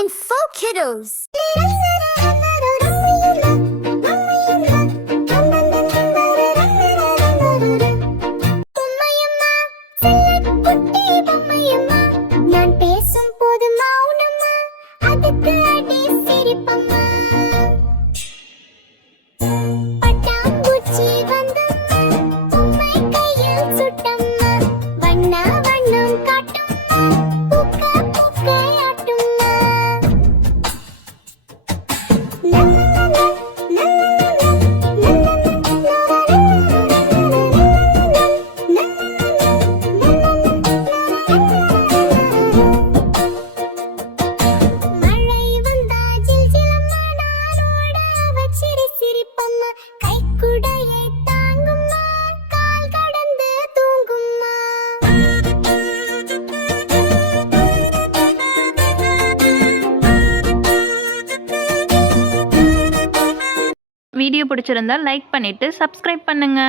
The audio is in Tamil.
Info Kiddos. நான் பேசும் போது மௌனமா அதுக்கு அடி சிரிப்பம்மா பட்டாம்பூச்சி வந்தம்மா உம்மை கையில் சுட்டம்மா வண்ணா வண்ணம் காட்டும்மா பூக்க பூக்க ஆட்டும்மா மழை வந்தா ஜில்ஜிலம்மா நானோட வச்சிரி சிரிப்பம்மா கைக்குடையை தாங்கும்மா கால் கடந்து தூங்கும்மா வீடியோ பிடிச்சிருந்தா லைக் பண்ணிட்டு சப்ஸ்கிரைப் பண்ணுங்க.